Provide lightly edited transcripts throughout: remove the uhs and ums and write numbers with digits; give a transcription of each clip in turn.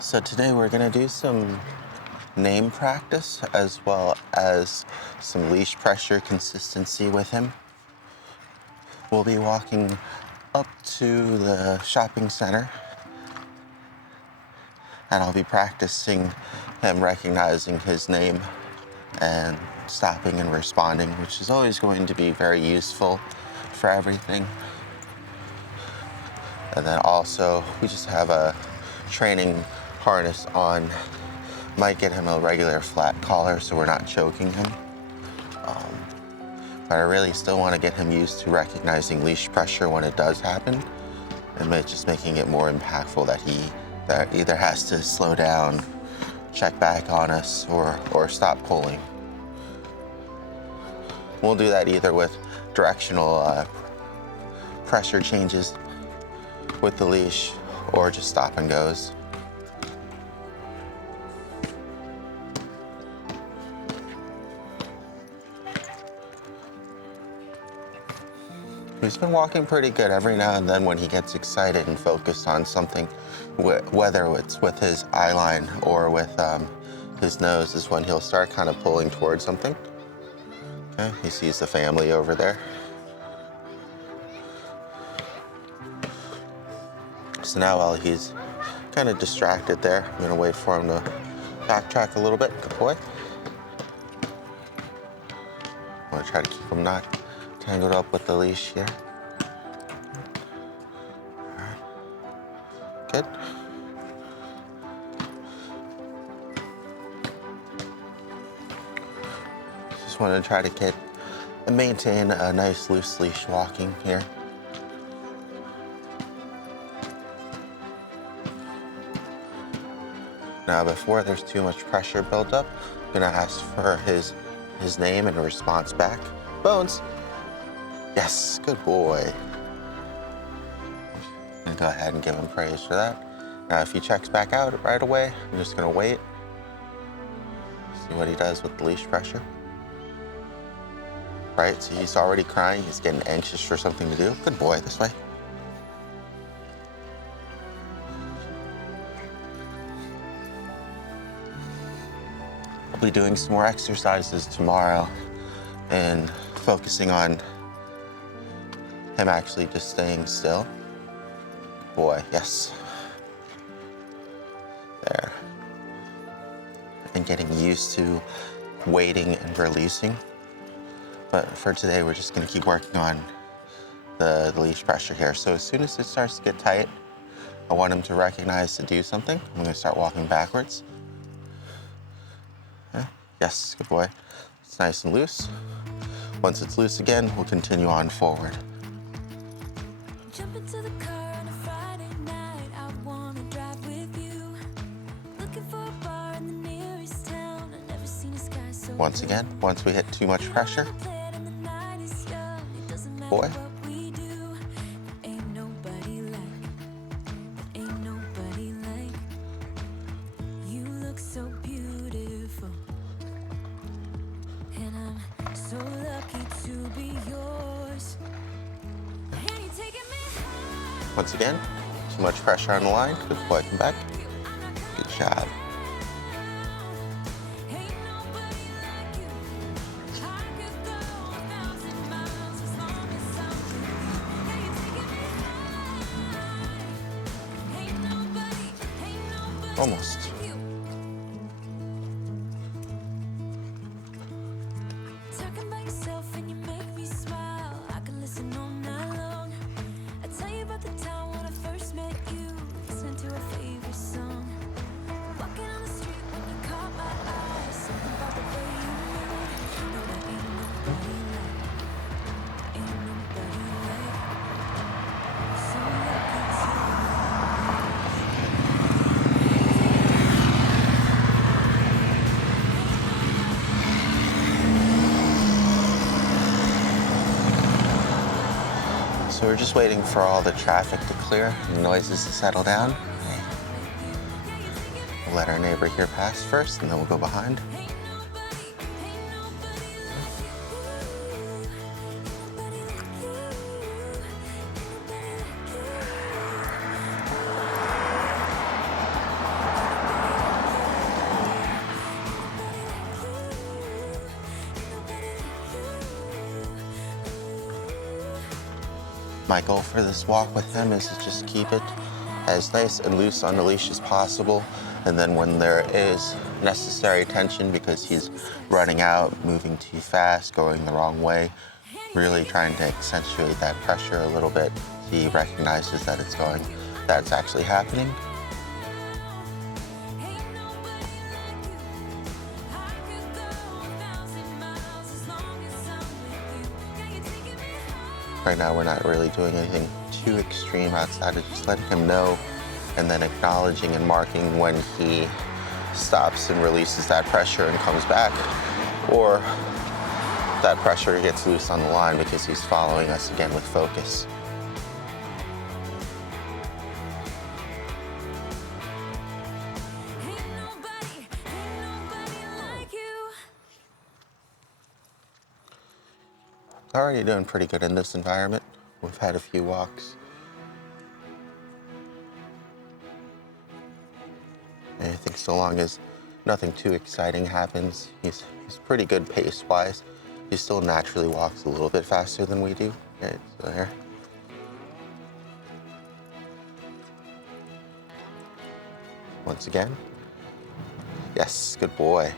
So today we're gonna do some name practice as well as some leash pressure consistency with him. We'll be walking up to the shopping center and I'll be practicing him recognizing his name and stopping and responding, which is always going to be very useful for everything. And then also, we just have a training harness on. Might get him a regular flat collar so we're not choking him. But I really still want to get him used to recognizing leash pressure when it does happen, and just making it more impactful that he either has to slow down, check back on us, or stop pulling. We'll do that either with directional pressure changes with the leash or just stop and goes. He's been walking pretty good. Every now and then when he gets excited and focused on something, whether it's with his eye line or with his nose, is when he'll start kind of pulling towards something. Okay, he sees the family over there. So now while he's kind of distracted there, I'm gonna wait for him to backtrack a little bit. Good boy. I'm gonna try to keep him not tangled up with the leash here. All right. Good. Just want to try to get and maintain a nice loose leash walking here. Now, before there's too much pressure built up, I'm gonna ask for his name and a response back. Bones. Yes, good boy. I'm gonna go ahead and give him praise for that. Now, if he checks back out right away, I'm just gonna wait. See what he does with the leash pressure. Right, so he's already crying. He's getting anxious for something to do. Good boy, this way. I'll be doing some more exercises tomorrow and focusing on him actually just staying still. Boy, yes. There. And getting used to waiting and releasing. But for today, we're just gonna keep working on the leash pressure here. So as soon as it starts to get tight, I want him to recognize to do something. I'm gonna start walking backwards. Okay. Yes, good boy. It's nice and loose. Once it's loose again, we'll continue on forward. Jump into the car on a Friday night. I wanna drive with you. Looking for a bar in the nearest town. I've never seen a sky so Once again, once we hit too much pressure, boy. You look so beautiful, and I'm so lucky to be yours. And you're taking me high. Once again, too much pressure on the line. Good boy, come back. Good job. Ain't nobody like you. I could go 1,000 miles as long as I'm with you. Yeah, you're taking me high. Ain't nobody Almost. like you. Talking about yourself and you make me smile. I can listen all night long. I tell you about the time when I first met you. Listen to a favorite song. Walking on the street when you caught my eye. Something about the way you move. No, there ain't nobody like. Ain't nobody like. So lucky to So we're just waiting for all the traffic to clear and the noises to settle down. We'll let our neighbor here pass first, and then we'll go behind. My goal for this walk with him is to just keep it as nice and loose on the leash as possible. And then when there is necessary tension because he's running out, moving too fast, going the wrong way, really trying to accentuate that pressure a little bit. He recognizes that that's actually happening. Right now, we're not really doing anything too extreme outside of just letting him know and then acknowledging and marking when he stops and releases that pressure and comes back, or that pressure gets loose on the line because he's following us again with focus. Already doing pretty good in this environment. We've had a few walks. And I think so long as nothing too exciting happens, he's pretty good pace-wise. He still naturally walks a little bit faster than we do. Okay, so here. Once again. Yes, good boy.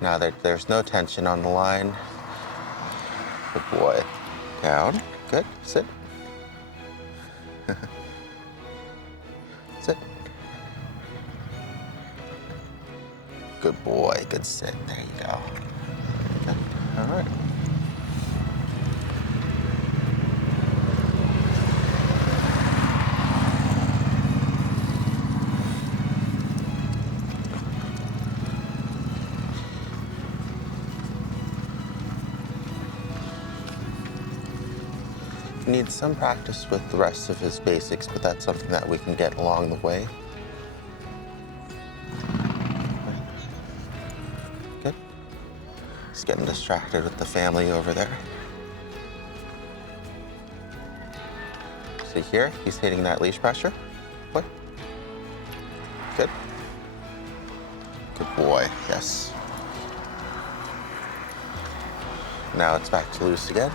Now that there's no tension on the line. Good boy. Down. Good. Sit. Sit. Good boy. Good sit. There you go. Okay. All right. Needs some practice with the rest of his basics, but that's something that we can get along the way. Good. He's getting distracted with the family over there. See here, he's hitting that leash pressure. What? Good. Good boy, yes. Now it's back to loose again.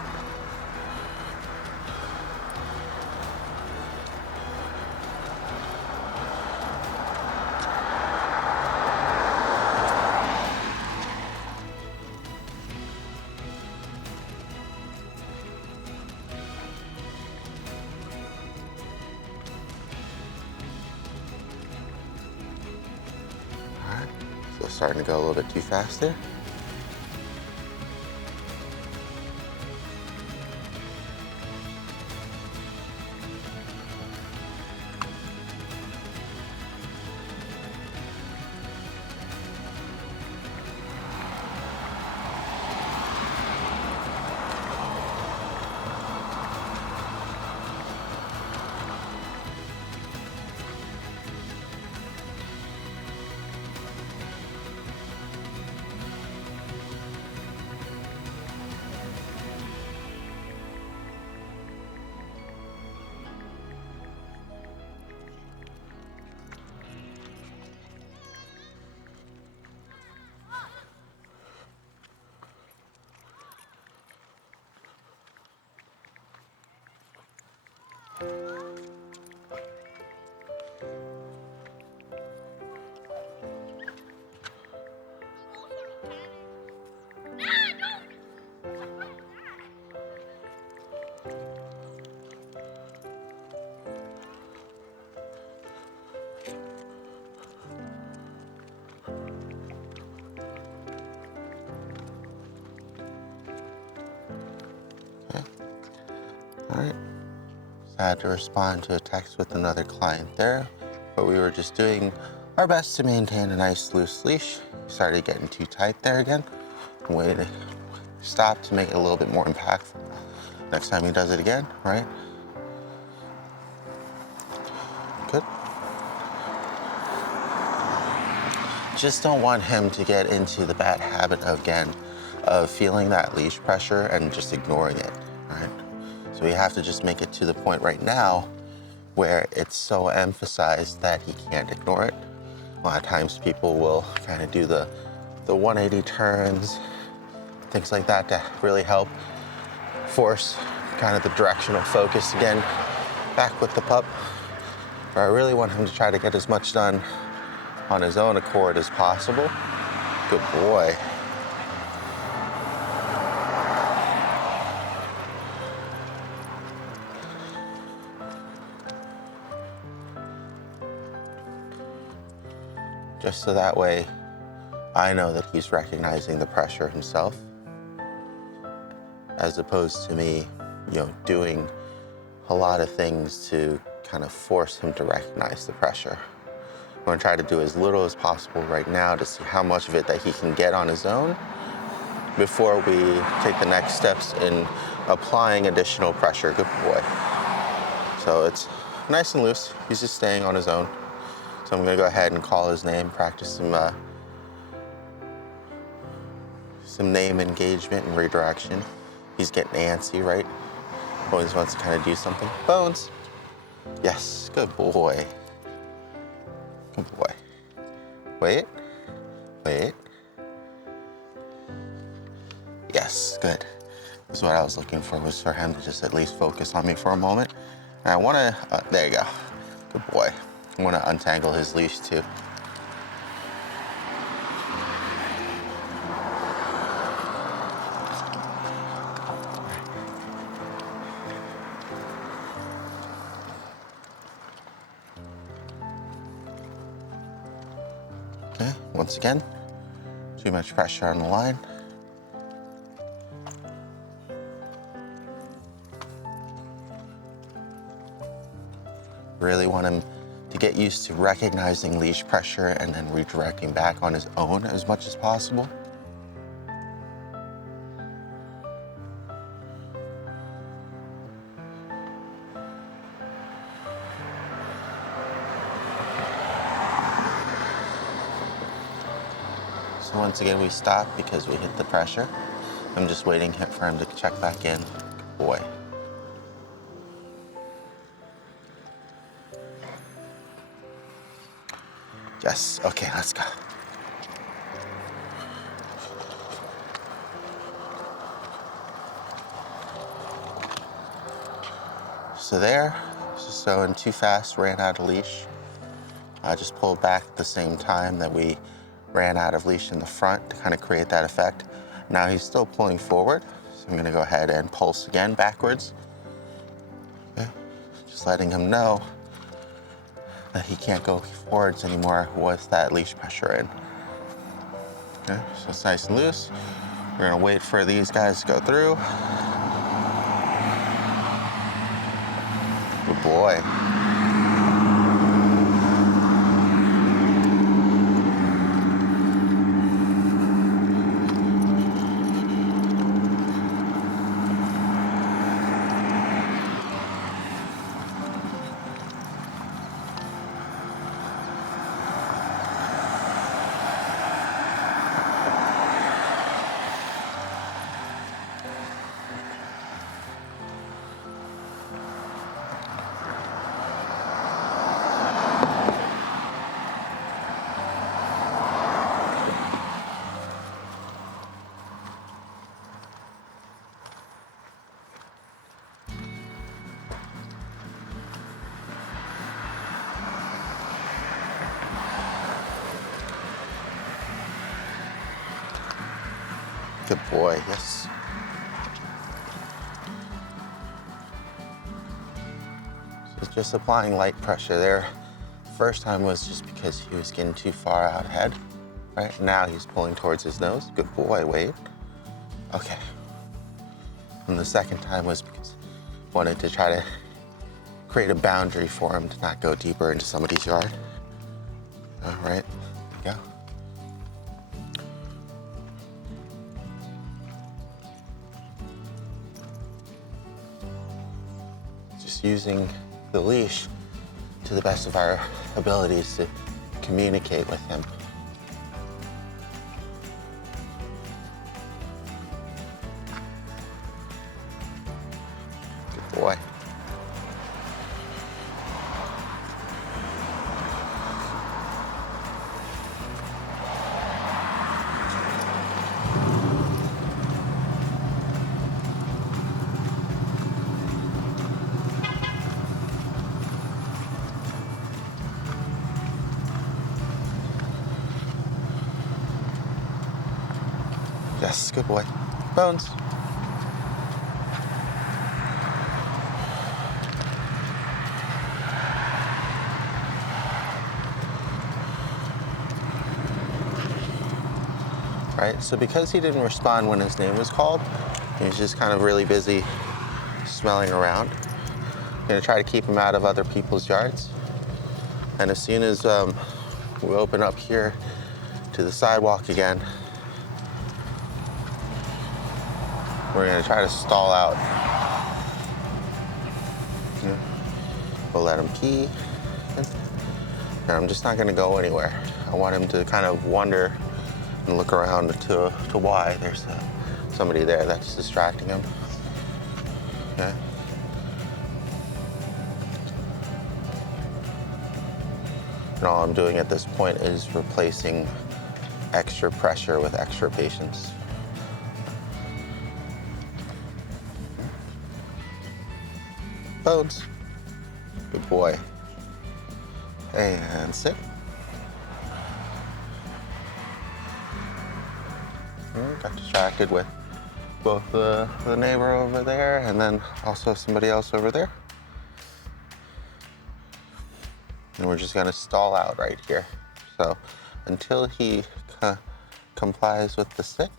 Starting to go a little bit too fast there. All right. I had to respond to a text with another client there, but we were just doing our best to maintain a nice loose leash. Started getting too tight there again. Way to stop to make it a little bit more impactful. Next time he does it again, right? Good. Just don't want him to get into the bad habit again of feeling that leash pressure and just ignoring it, right? So we have to just make it to the point right now where it's so emphasized that he can't ignore it. A lot of times people will kind of do the 180 turns, things like that to really help force kind of the directional focus again back with the pup. But I really want him to try to get as much done on his own accord as possible. Good boy. Just so that way I know that he's recognizing the pressure himself, as opposed to me, doing a lot of things to kind of force him to recognize the pressure. I'm gonna try to do as little as possible right now to see how much of it that he can get on his own before we take the next steps in applying additional pressure. Good boy. So it's nice and loose. He's just staying on his own. So I'm gonna go ahead and call his name, practice some name engagement and redirection. He's getting antsy, right? Always wants to kind of do something. Bones. Yes, good boy. Good boy. Wait. Yes, good. That's what I was looking for, was for him to just at least focus on me for a moment. And I wanna, there you go. Good boy. I wanna untangle his leash too. Okay, once again, too much pressure on the line. Really want him to get used to recognizing leash pressure and then redirecting back on his own as much as possible. So once again, we stop because we hit the pressure. I'm just waiting for him to check back in. Good boy. Yes, okay, let's go. So there, just going too fast, ran out of leash. I just pulled back at the same time that we ran out of leash in the front to kind of create that effect. Now he's still pulling forward, so I'm gonna go ahead and pulse again backwards. Okay. Just letting him know that he can't go forwards anymore with that leash pressure in. Okay, so it's nice and loose. We're gonna wait for these guys to go through. Good boy. Good boy, yes. So just applying light pressure there. First time was just because he was getting too far out ahead. Right now he's pulling towards his nose. Good boy, wait. Okay. And the second time was because I wanted to try to create a boundary for him to not go deeper into somebody's yard. All right, there you go. Just using the leash to the best of our abilities to communicate with him. Good boy. Yes, good boy. Bones. Right, so because he didn't respond when his name was called, he's just kind of really busy smelling around. I'm gonna try to keep him out of other people's yards. And as soon as we open up here to the sidewalk again, we're gonna try to stall out. Yeah. We'll let him pee. And I'm just not gonna go anywhere. I want him to kind of wander and look around to why there's somebody there that's distracting him. Okay. And all I'm doing at this point is replacing extra pressure with extra patience. Bones. Good boy. And sit. Got distracted with both the neighbor over there and then also somebody else over there. And we're just gonna stall out right here. So until he complies with the sit,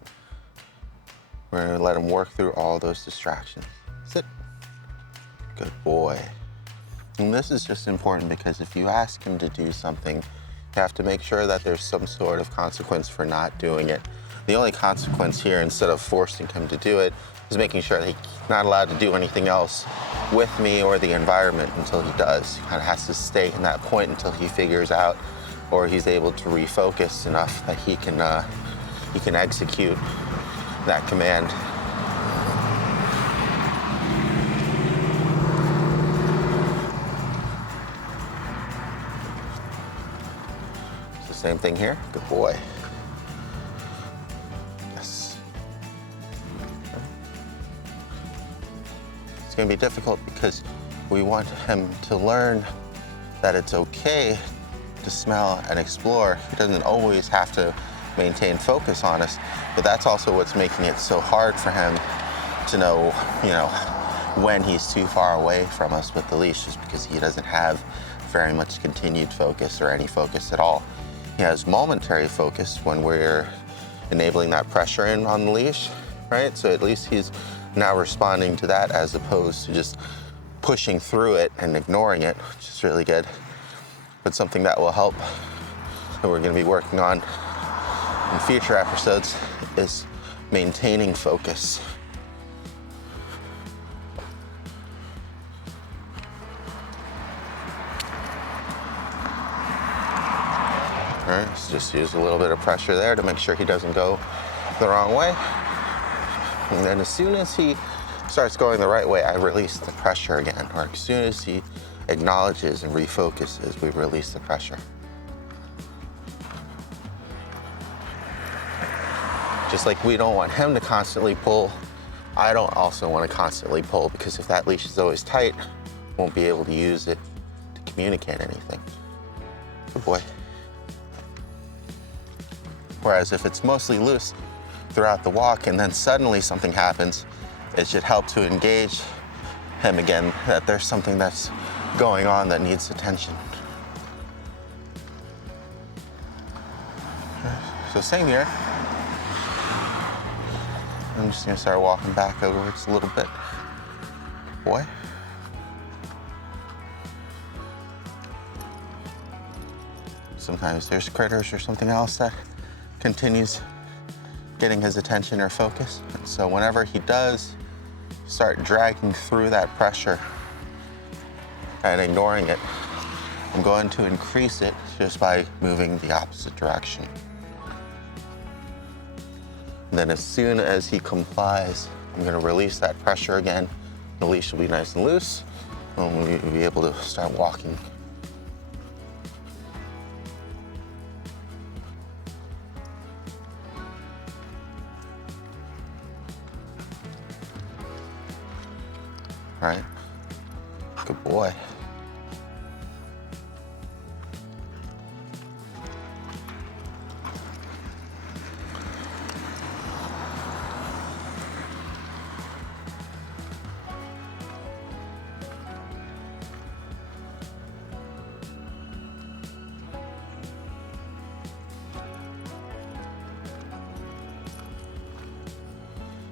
we're gonna let him work through all those distractions. Sit. Good boy. And this is just important because if you ask him to do something, you have to make sure that there's some sort of consequence for not doing it. The only consequence here, instead of forcing him to do it, is making sure that he's not allowed to do anything else with me or the environment until he does. He kind of has to stay in that point until he figures out or he's able to refocus enough that he can execute that command. It's the same thing here. Good boy. Yes. It's going to be difficult because we want him to learn that it's okay to smell and explore. He doesn't always have to maintain focus on us, but that's also what's making it so hard for him to know, when he's too far away from us with the leash, just because he doesn't have very much continued focus or any focus at all. He has momentary focus when we're enabling that pressure in on the leash, right? So at least he's now responding to that as opposed to just pushing through it and ignoring it, which is really good. But something that will help, that we're going to be working on in future episodes, is maintaining focus. All right, so just use a little bit of pressure there to make sure he doesn't go the wrong way. And then as soon as he starts going the right way, I release the pressure again. Or as soon as he acknowledges and refocuses, we release the pressure. Just like we don't want him to constantly pull, I don't also want to constantly pull, because if that leash is always tight, won't be able to use it to communicate anything. Good boy. Whereas if it's mostly loose throughout the walk and then suddenly something happens, it should help to engage him again, that there's something that's going on that needs attention. So same here. I'm just gonna start walking back over just a little bit. Boy. Sometimes there's critters or something else that continues getting his attention or focus. And so whenever he does start dragging through that pressure and ignoring it, I'm going to increase it just by moving the opposite direction. And then as soon as he complies, I'm going to release that pressure again. The leash will be nice and loose, and we'll be able to start walking. All right, good boy.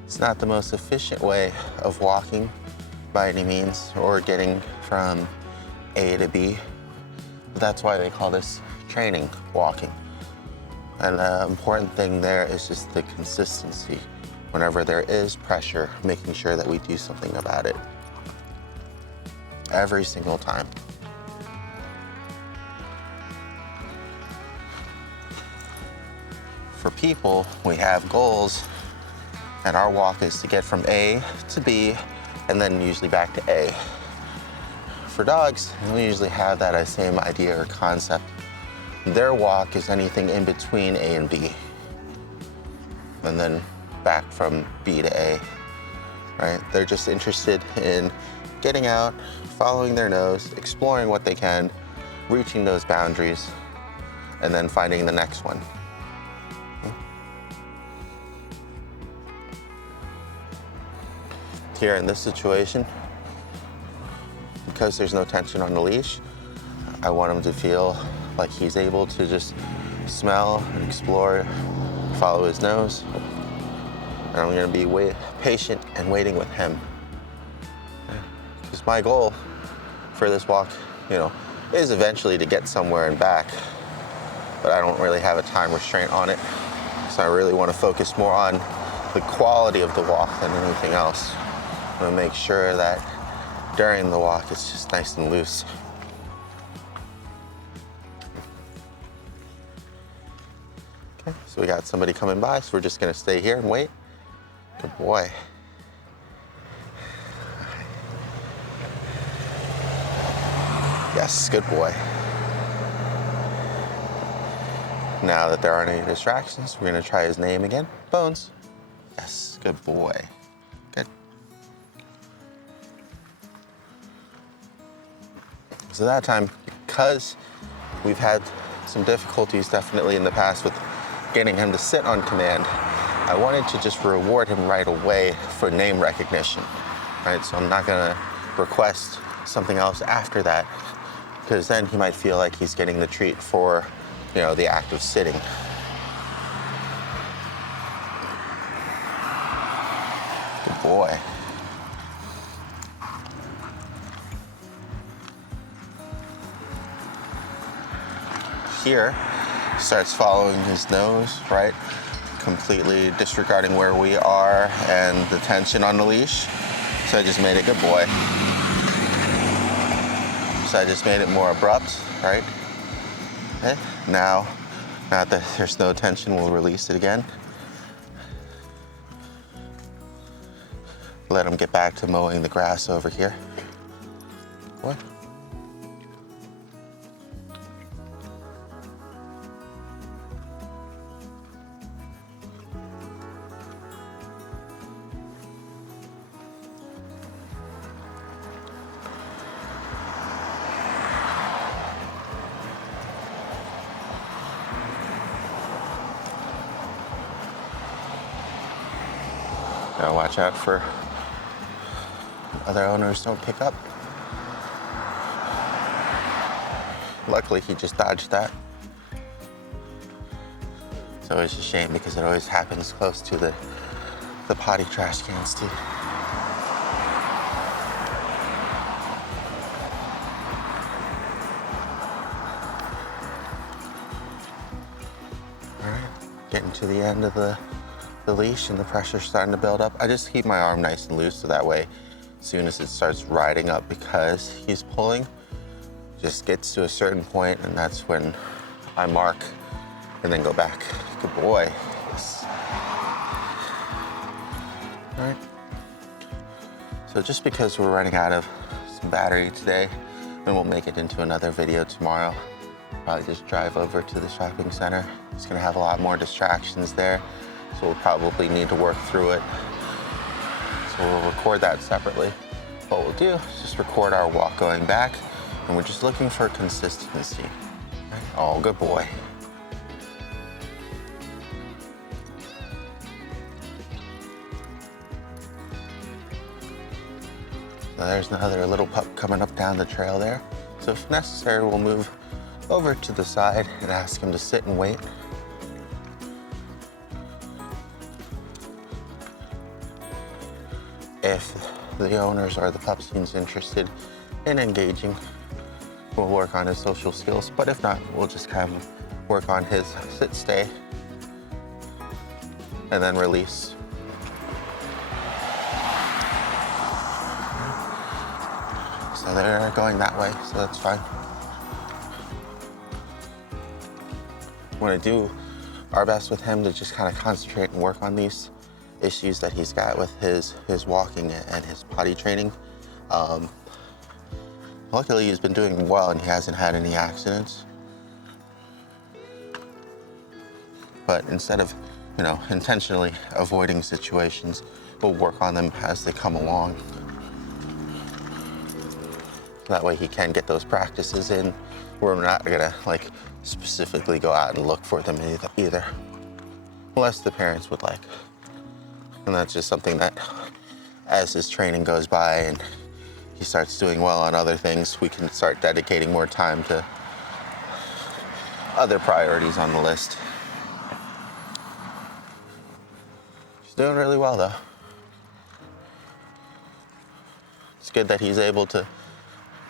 It's not the most efficient way of walking by any means, or getting from A to B. But that's why they call this training walking. And the important thing there is just the consistency. Whenever there is pressure, making sure that we do something about it. Every single time. For people, we have goals, and our walk is to get from A to B, and then usually back to A. For dogs, we usually have that same idea or concept. Their walk is anything in between A and B, and then back from B to A, right? They're just interested in getting out, following their nose, exploring what they can, reaching those boundaries, and then finding the next one. Here in this situation, because there's no tension on the leash, I want him to feel like he's able to just smell and explore, follow his nose. And I'm gonna be patient and waiting with him. Because my goal for this walk, is eventually to get somewhere and back, but I don't really have a time restraint on it. So I really wanna focus more on the quality of the walk than anything else. I'm gonna make sure that during the walk, it's just nice and loose. Okay, so we got somebody coming by, so we're just gonna stay here and wait. Good boy. Yes, good boy. Now that there aren't any distractions, we're gonna try his name again. Bones. Yes, good boy. Good. So that time, because we've had some difficulties definitely in the past with getting him to sit on command, I wanted to just reward him right away for name recognition, right? So I'm not gonna request something else after that, because then he might feel like he's getting the treat for, the act of sitting. Good boy. Here, starts following his nose, right? Completely disregarding where we are and the tension on the leash. So I just made it, good boy. So I just made it more abrupt, right? Okay, now that there's no tension, we'll release it again. Let him get back to mowing the grass over here. What? Gotta watch out for other owners don't pick up. Luckily, he just dodged that. It's always a shame because it always happens close to the potty trash cans too. All right, getting to the end of the leash and the pressure's starting to build up. I just keep my arm nice and loose so that way, as soon as it starts riding up because he's pulling, just gets to a certain point and that's when I mark and then go back. Good boy. Yes. All right. So just because we're running out of some battery today, then we'll make it into another video tomorrow. Probably just drive over to the shopping center. It's gonna have a lot more distractions there. So we'll probably need to work through it. So we'll record that separately. What we'll do is just record our walk going back, and we're just looking for consistency. Right? Oh, good boy. So there's another little pup coming up down the trail there. So if necessary, we'll move over to the side and ask him to sit and wait. if the owners or the pup seems interested in engaging, we'll work on his social skills. But if not, we'll just kind of work on his sit, stay, and then release. So they're going that way, so that's fine. We're gonna do our best with him to just kind of concentrate and work on these issues that he's got with his walking and his potty training. Luckily, he's been doing well and he hasn't had any accidents. But instead of, intentionally avoiding situations, we'll work on them as they come along. That way he can get those practices in. We're not gonna specifically go out and look for them either, unless the parents would like. And that's just something that as his training goes by and he starts doing well on other things, we can start dedicating more time to other priorities on the list. He's doing really well though. It's good that he's able to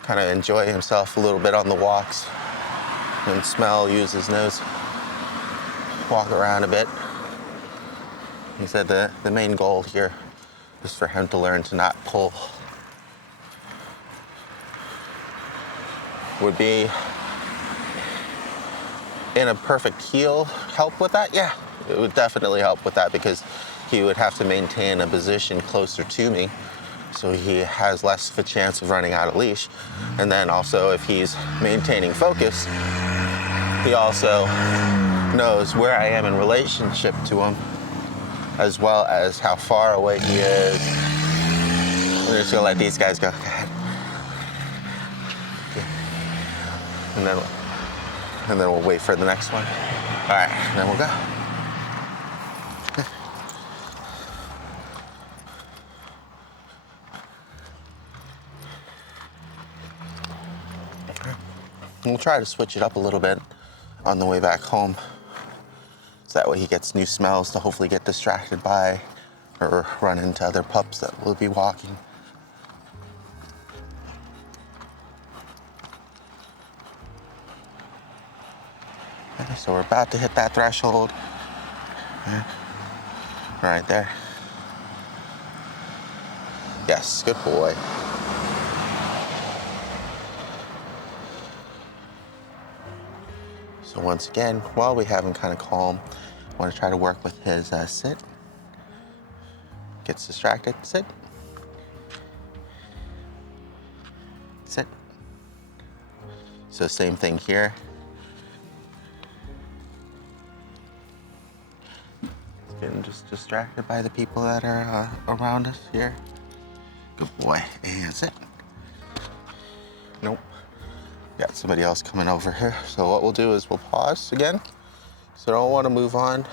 kind of enjoy himself a little bit on the walks and smell, use his nose, walk around a bit. He said the main goal here is for him to learn to not pull. Would be in a perfect heel help with that? Yeah, it would definitely help with that because he would have to maintain a position closer to me. So he has less of a chance of running out of leash. And then also if he's maintaining focus, he also knows where I am in relationship to him, as well as how far away he is. We're just gonna let these guys go. Go ahead. And then we'll wait for the next one. All right, and then we'll go. We'll try to switch it up a little bit on the way back home. So that way he gets new smells to hopefully get distracted by or run into other pups that will be walking. Okay, so we're about to hit that threshold. Okay. Right there. Yes, good boy. So once again, while we have him kind of calm, I want to try to work with his sit. Gets distracted, sit. Sit. So same thing here. Getting just distracted by the people that are around us here. Good boy, and sit. Nope. Got somebody else coming over here. So what we'll do is we'll pause again. So I don't want to move on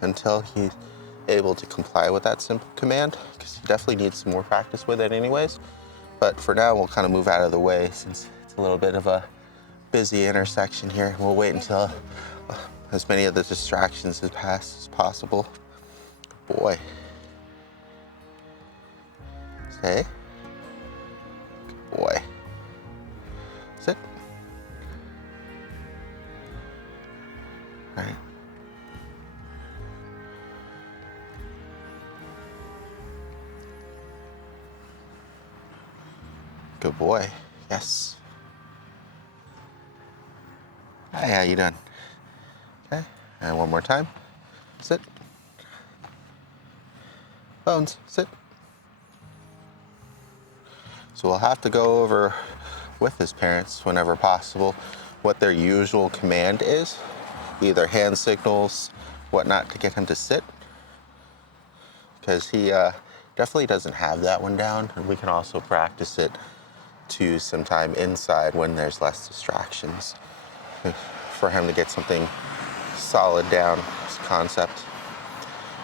until he's able to comply with that simple command, because he definitely needs some more practice with it anyways. But for now, we'll kind of move out of the way since it's a little bit of a busy intersection here. We'll wait until as many of the distractions have passed as possible. Good boy. Stay. Good boy. Sit. Right. Good boy. Yes. Hi, how you doing? Okay, and one more time. Sit. Bones, sit. So we'll have to go over with his parents whenever possible what their usual command is, either hand signals, whatnot, to get him to sit, because he definitely doesn't have that one down, and we can also practice it to some time inside when there's less distractions for him to get something solid down as a concept.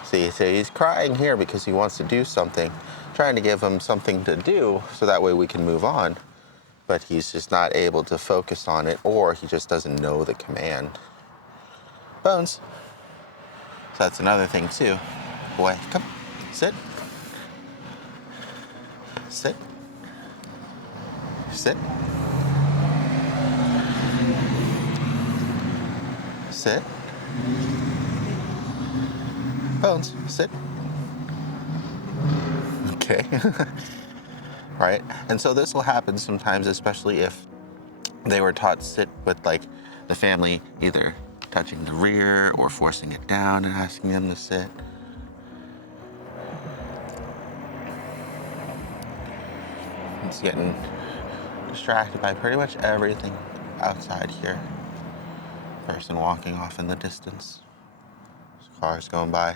See, so he's crying here because he wants to do something, trying to give him something to do so that way we can move on, but he's just not able to focus on it, or he just doesn't know the command. Bones. So that's another thing too. Boy, come, sit. Sit. Sit. Sit. Bones, sit. Okay. Right? And so this will happen sometimes, especially if they were taught to sit with like the family either touching the rear or forcing it down and asking them to sit. It's getting distracted by pretty much everything outside here. Person walking off in the distance. Cars going by.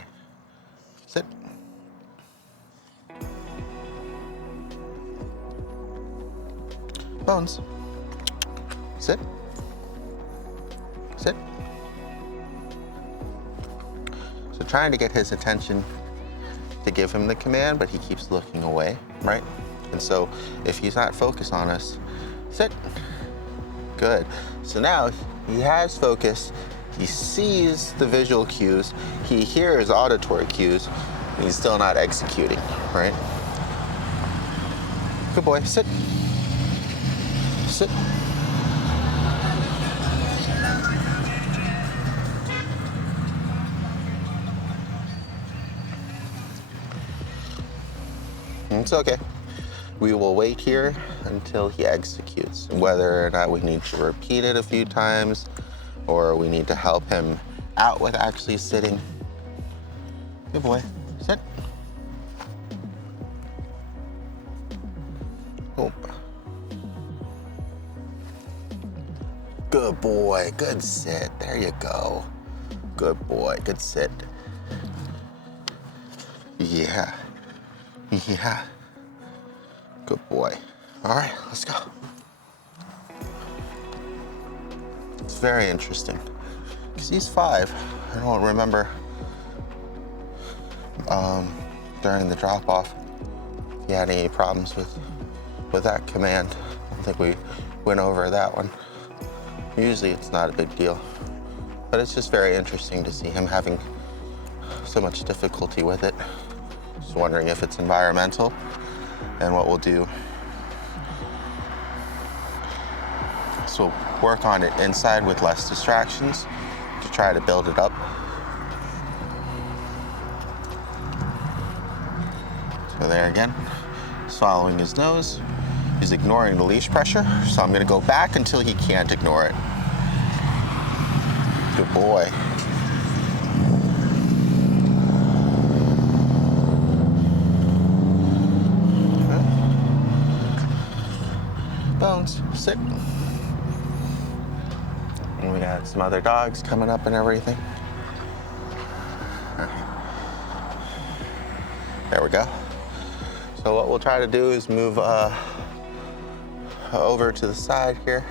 Sit. Bones. Sit. Sit. So trying to get his attention to give him the command, but he keeps looking away, right? And so if he's not focused on us, sit. Good. So now he has focus, he sees the visual cues, he hears auditory cues, and he's still not executing, right? Good boy, sit. Sit. It's okay. We will wait here until he executes. Whether or not we need to repeat it a few times or we need to help him out with actually sitting. Good boy, sit. Oh. Good boy, good sit. There you go. Good boy, good sit. Yeah. Yeah. Good boy. All right, let's go. It's very interesting because he's 5. I don't remember during the drop-off if he had any problems with that command. I don't think we went over that one. Usually it's not a big deal, but it's just very interesting to see him having so much difficulty with it. Just wondering if it's environmental. And what we'll do is we'll work on it inside with less distractions to try to build it up. So there again, he's following his nose. He's ignoring the leash pressure, so I'm gonna go back until he can't ignore it. Good boy. Bones, sit. And we got some other dogs coming up and everything. There we go. So what we'll try to do is move over to the side here.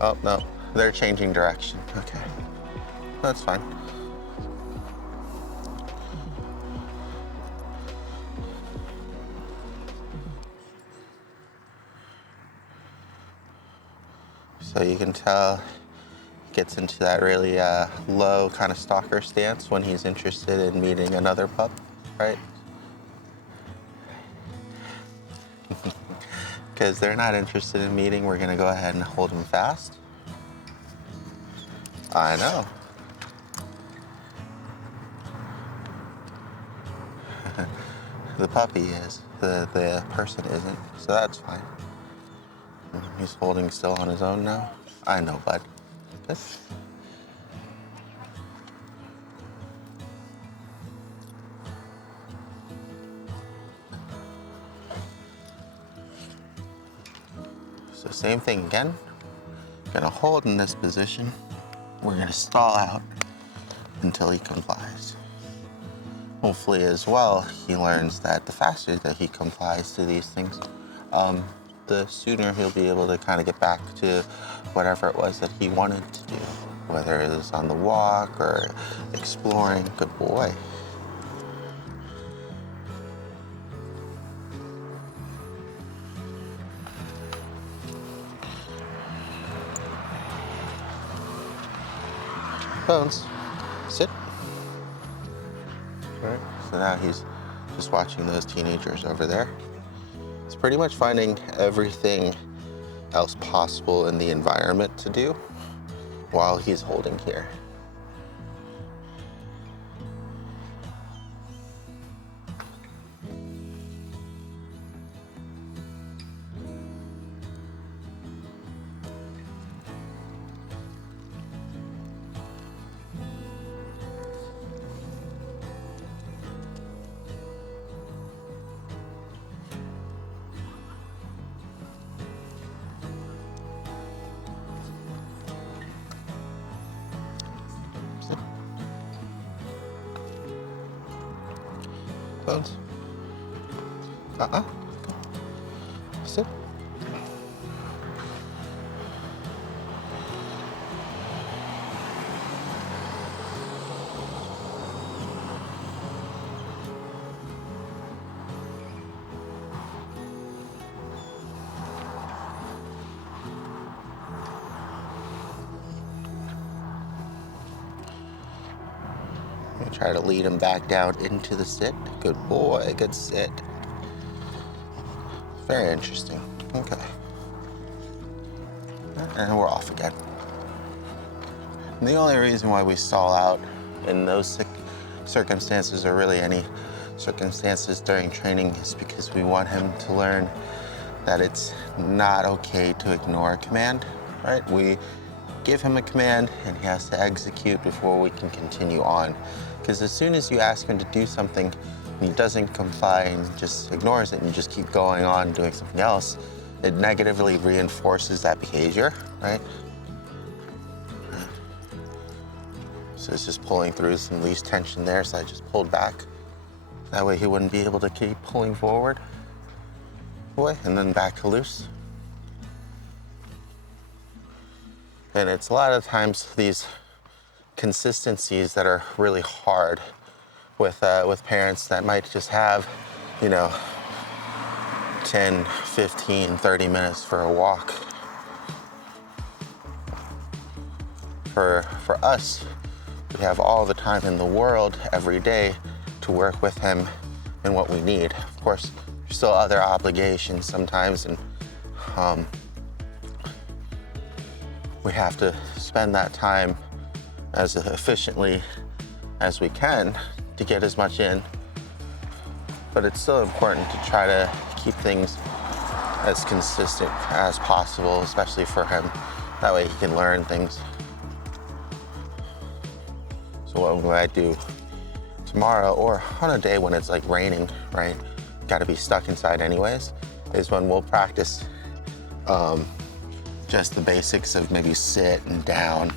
Oh, no, they're changing direction. Okay, that's fine. So you can tell he gets into that really low kind of stalker stance when he's interested in meeting another pup, right? Because they're not interested in meeting, we're gonna go ahead and hold him fast. I know. The puppy is, the person isn't, so that's fine. He's holding still on his own now. I know, bud. Good. So same thing again. Gonna hold in this position. We're gonna stall out until he complies. Hopefully as well, he learns that the faster that he complies to these things, the sooner he'll be able to kind of get back to whatever it was that he wanted to do, whether it was on the walk or exploring. Good boy. Bones, sit. All right, so now he's just watching those teenagers over there. He's pretty much finding everything else possible in the environment to do while he's holding here. Bones. Sit. Try to lead him back down into the sit. Good boy, good sit. Very interesting. Okay. And we're off again. And the only reason why we stall out in those circumstances, or really any circumstances during training, is because we want him to learn that it's not okay to ignore a command, right? We give him a command and he has to execute before we can continue on. Because as soon as you ask him to do something and he doesn't comply and just ignores it and you just keep going on doing something else, it negatively reinforces that behavior, right? So it's just pulling through some leash tension there, so I just pulled back. That way he wouldn't be able to keep pulling forward. Boy, and then back to loose. And it's a lot of times these consistencies that are really hard with parents that might just have, 10, 15, 30 minutes for a walk. For us, we have all the time in the world every day to work with him and what we need. Of course, there's still other obligations sometimes, and we have to spend that time as efficiently as we can to get as much in. But it's still important to try to keep things as consistent as possible, especially for him. That way he can learn things. So what we might do tomorrow, or on a day when it's like raining, right? Gotta be stuck inside anyways, is when we'll practice just the basics of maybe sit and down,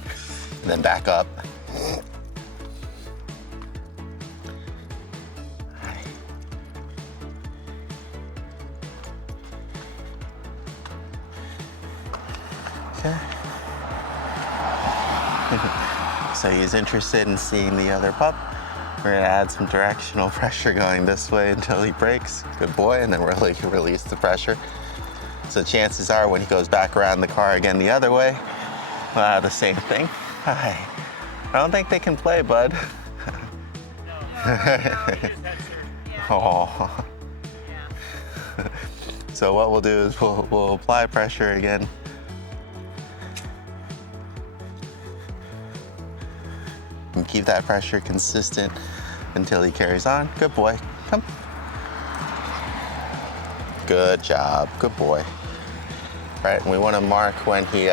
and then back up. Okay. So he's interested in seeing the other pup. We're gonna add some directional pressure going this way until he breaks. Good boy, and then really release the pressure. So chances are when he goes back around the car again the other way, we'll have the same thing. Hi. I don't think they can play, bud. Oh. So what we'll do is we'll apply pressure again. And keep that pressure consistent until he carries on. Good boy. Come. Good job. Good boy. Right, and we want to mark when he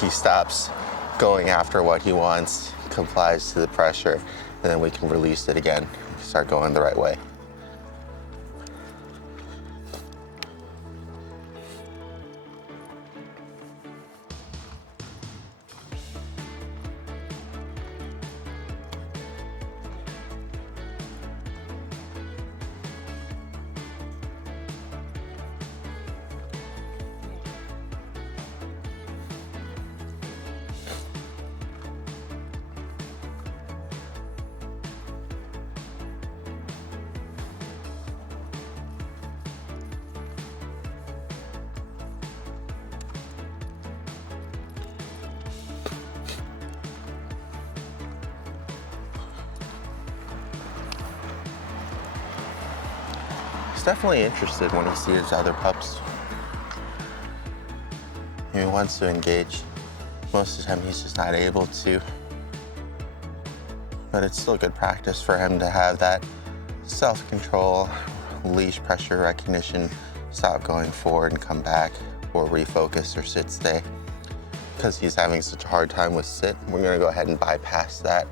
he stops going after what he wants, complies to the pressure, and then we can release it again, start going the right way. definitely interested when he sees other pups. He wants to engage. Most of the time he's just not able to. But it's still good practice for him to have that self-control, leash pressure recognition, stop going forward and come back, or refocus or sit stay. Because he's having such a hard time with sit, we're gonna go ahead and bypass that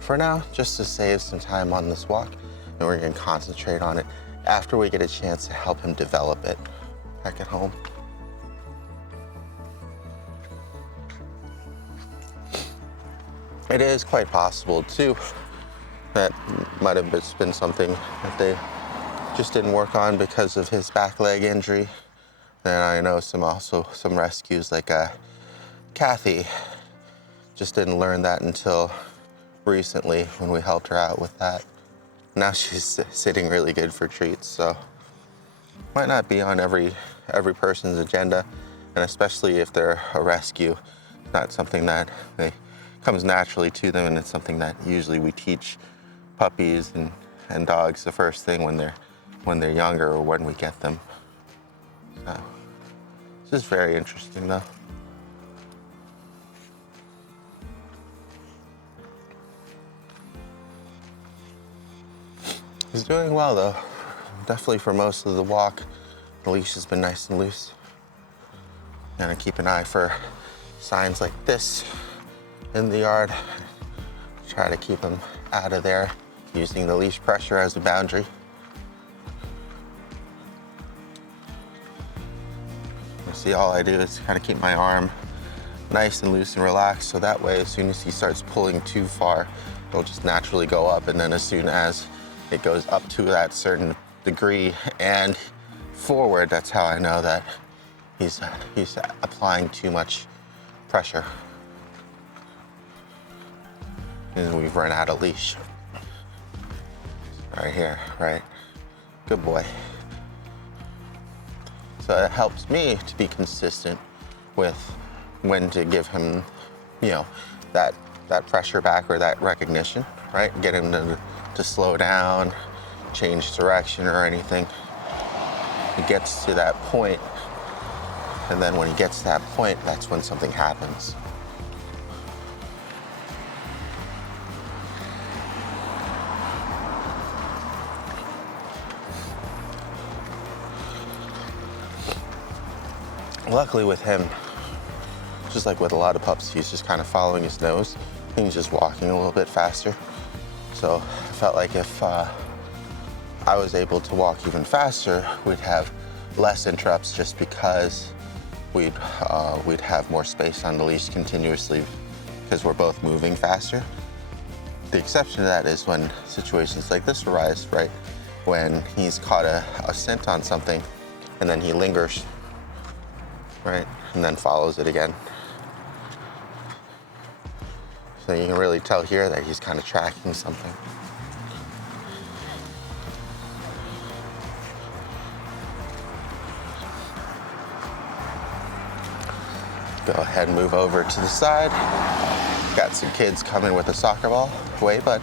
for now, just to save some time on this walk, and we're gonna concentrate on it after we get a chance to help him develop it back at home. It is quite possible too, that might have just been something that they just didn't work on because of his back leg injury. And I know some rescues like Kathy just didn't learn that until recently when we helped her out with that. Now she's sitting really good for treats, so might not be on every person's agenda, and especially if they're a rescue, not something that comes naturally to them, and it's something that usually we teach puppies and dogs the first thing when they're younger or when we get them. So this is very interesting though. He's doing well though. Definitely for most of the walk, the leash has been nice and loose. Gotta keep an eye for signs like this in the yard. Try to keep him out of there using the leash pressure as a boundary. You see, all I do is kind of keep my arm nice and loose and relaxed, so that way as soon as he starts pulling too far, it'll just naturally go up, and then as soon as it goes up to that certain degree and forward, that's how I know that he's applying too much pressure. And we've run out of leash. Right here, right? Good boy. So it helps me to be consistent with when to give him, that pressure back or that recognition, right? Get him to slow down, change direction or anything. He gets to that point, and then when he gets to that point, that's when something happens. Luckily with him, just like with a lot of pups, he's just kind of following his nose, and he's just walking a little bit faster. So I felt like if I was able to walk even faster, we'd have less interrupts just because we'd have more space on the leash continuously because we're both moving faster. The exception to that is when situations like this arise, right? When he's caught a scent on something and then he lingers, right? And then follows it again. So you can really tell here that he's kind of tracking something. Go ahead and move over to the side. Got some kids coming with a soccer ball. Way, bud.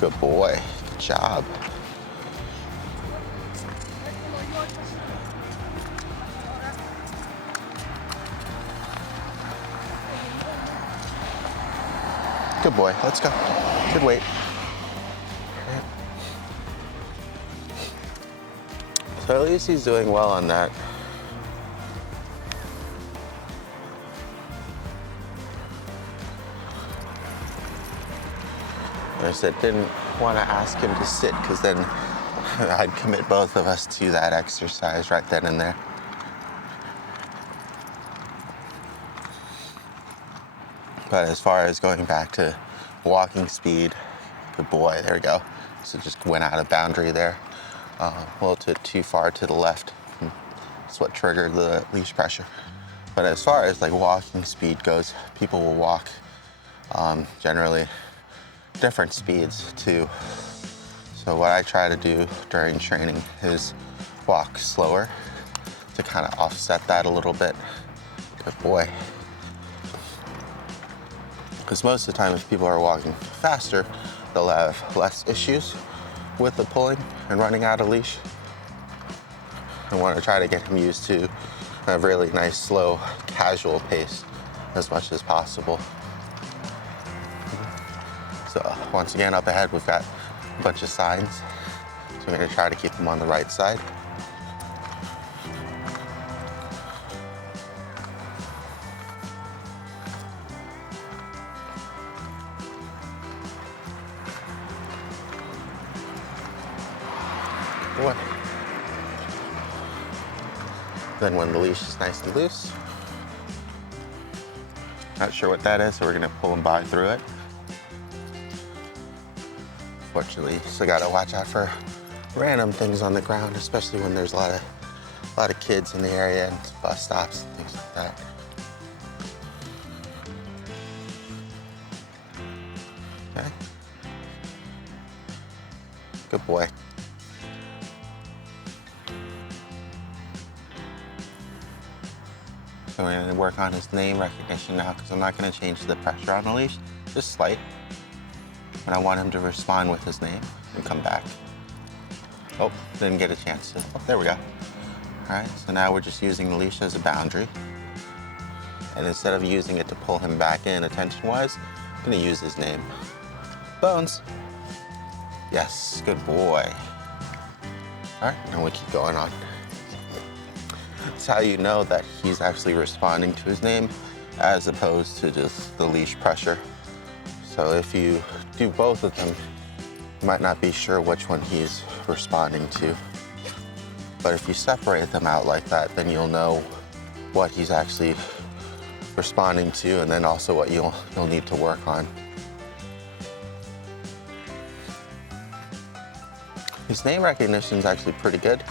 Good boy. Good job. Good boy. Let's go. Good weight. So at least he's doing well on that. I said, didn't want to ask him to sit because then I'd commit both of us to that exercise right then and there. But as far as going back to walking speed, good boy, there we go. So just went out of boundary there. A little too far to the left. That's what triggered the leash pressure. But as far as like walking speed goes, people will walk generally different speeds too. So what I try to do during training is walk slower to kind of offset that a little bit. Good boy. Because most of the time if people are walking faster, they'll have less issues with the pulling and running out of leash. I want to try to get him used to a really nice, slow, casual pace as much as possible. So once again, up ahead, we've got a bunch of signs. So I'm going to try to keep them on the right side. Boy. Then when the leash is nice and loose, not sure what that is, so we're gonna pull him by through it. Fortunately, still gotta watch out for random things on the ground, especially when there's a lot of kids in the area and bus stops and things like that. Okay. Good boy. So we're going to work on his name recognition now, because I'm not going to change the pressure on the leash, just slight. And I want him to respond with his name and come back. Oh, didn't get a chance to. Oh, there we go. All right, so now we're just using the leash as a boundary. And instead of using it to pull him back in attention-wise, I'm going to use his name. Bones. Yes, good boy. All right, and we keep going on. It's how you know that he's actually responding to his name as opposed to just the leash pressure. So if you do both of them, you might not be sure which one he's responding to. But if you separate them out like that, then you'll know what he's actually responding to, and then also what you'll need to work on. His name recognition is actually pretty good.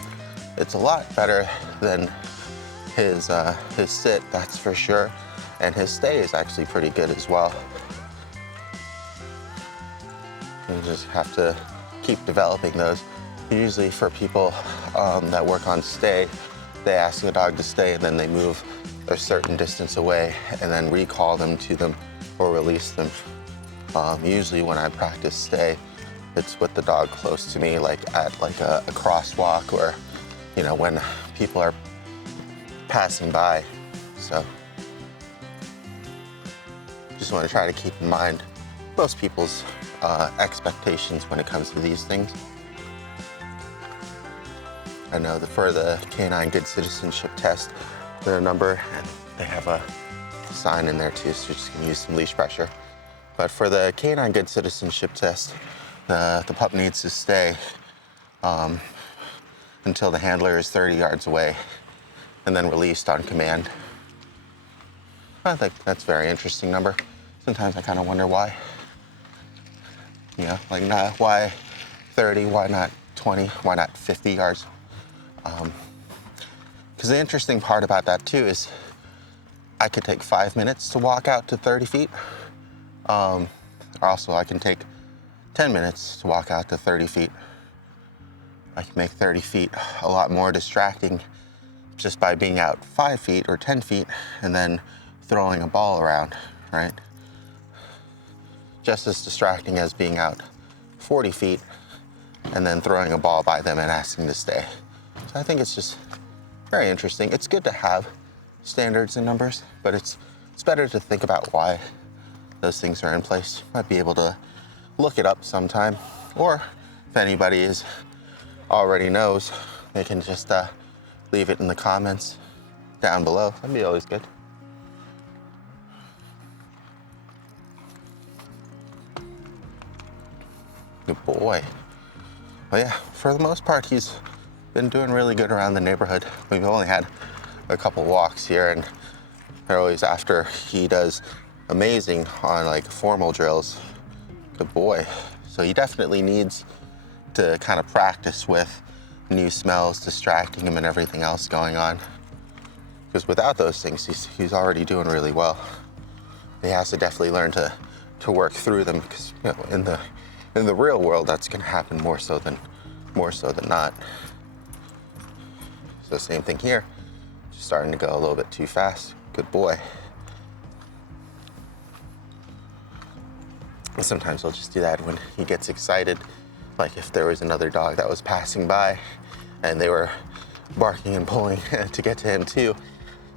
It's a lot better than his sit, that's for sure. And his stay is actually pretty good as well. You just have to keep developing those. Usually for people that work on stay, they ask the dog to stay and then they move a certain distance away and then recall them to them or release them. Usually when I practice stay, it's with the dog close to me, like at like a crosswalk, or when people are passing by. So just want to try to keep in mind most people's expectations when it comes to these things. I know that for the Canine Good Citizenship test, there are a number, and they have a sign in there too, so you're just gonna use some leash pressure. But for the Canine Good Citizenship test, the pup needs to stay until the handler is 30 yards away and then released on command. I think that's a very interesting number. Sometimes I kind of wonder why. Like not why 30, why not 20, why not 50 yards? Because the interesting part about that too is I could take 5 minutes to walk out to 30 feet. Or also I can take 10 minutes to walk out to 30 feet. I can make 30 feet a lot more distracting just by being out 5 feet or 10 feet and then throwing a ball around, right? Just as distracting as being out 40 feet and then throwing a ball by them and asking to stay. So I think it's just very interesting. It's good to have standards and numbers, but it's better to think about why those things are in place. You might be able to look it up sometime, or if anybody already knows, they can just leave it in the comments down below. That'd be always good. Good boy. Well, yeah, for the most part, he's been doing really good around the neighborhood. We've only had a couple walks here, and they're always after he does amazing on like formal drills. Good boy. So he definitely needs to kind of practice with new smells distracting him and everything else going on. Because without those things, he's already doing really well. He has to definitely learn to work through them, because in the real world, that's going to happen more so than not. So same thing here, just starting to go a little bit too fast. Good boy. And sometimes he'll just do that when he gets excited. Like if there was another dog that was passing by and they were barking and pulling to get to him too.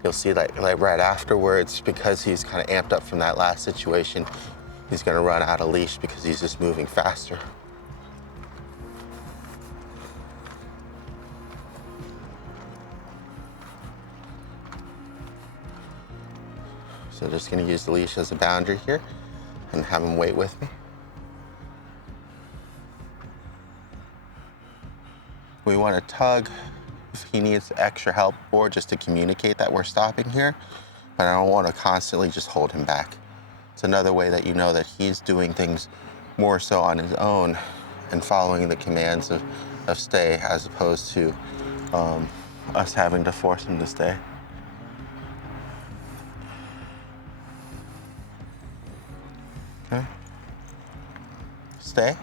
You'll see like right afterwards, because he's kind of amped up from that last situation, he's gonna run out of leash because he's just moving faster. So just gonna use the leash as a boundary here and have him wait with me. We wanna tug if he needs extra help or just to communicate that we're stopping here, but I don't wanna constantly just hold him back. It's another way that you know that he's doing things more so on his own and following the commands of stay, as opposed to us having to force him to stay. Okay. Stay.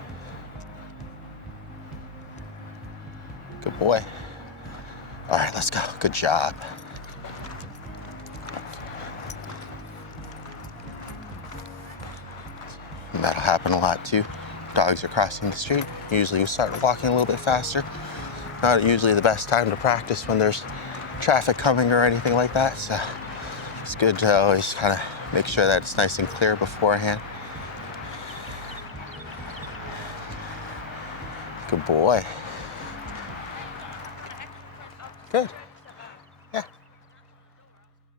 Good boy. All right, let's go. Good job. And that'll happen a lot too. Dogs are crossing the street. Usually you start walking a little bit faster. Not usually the best time to practice when there's traffic coming or anything like that. So it's good to always kind of make sure that it's nice and clear beforehand. Good boy. Good.